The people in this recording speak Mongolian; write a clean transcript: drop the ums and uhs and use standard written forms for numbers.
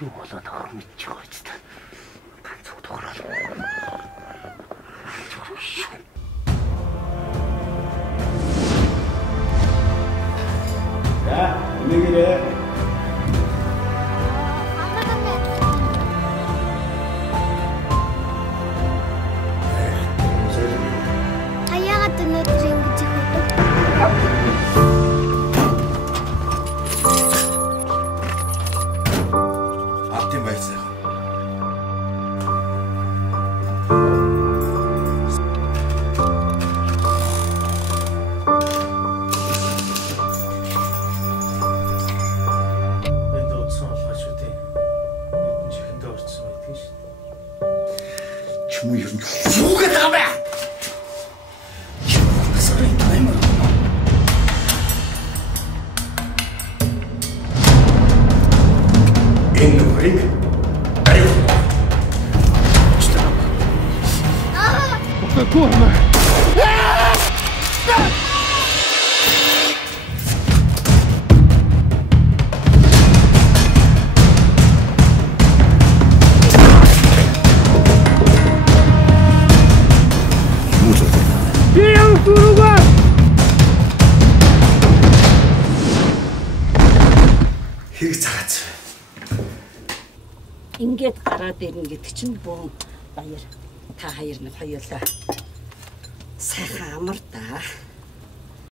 Юу болоод байгааг мэдчих байж та. Ганц удаараа. За, нэгээрээ. Аяагаад өнөөдөр ингэж өгдөг? Алтын баяр сайхан. Энд утсан болгооч үү те. Эдэн чихэндээ орцсон байдгийг шүү дээ. Чүм ер нь юу гэдэг юм бэ? Сорин таймер. Энэ үрийг аюу. Турна. Хэрэг цагаац. Ингээд гараад ирнэ гэдэг чинь бөөн баяр. Та хоёр нэг хоёулаа сайхан амар да.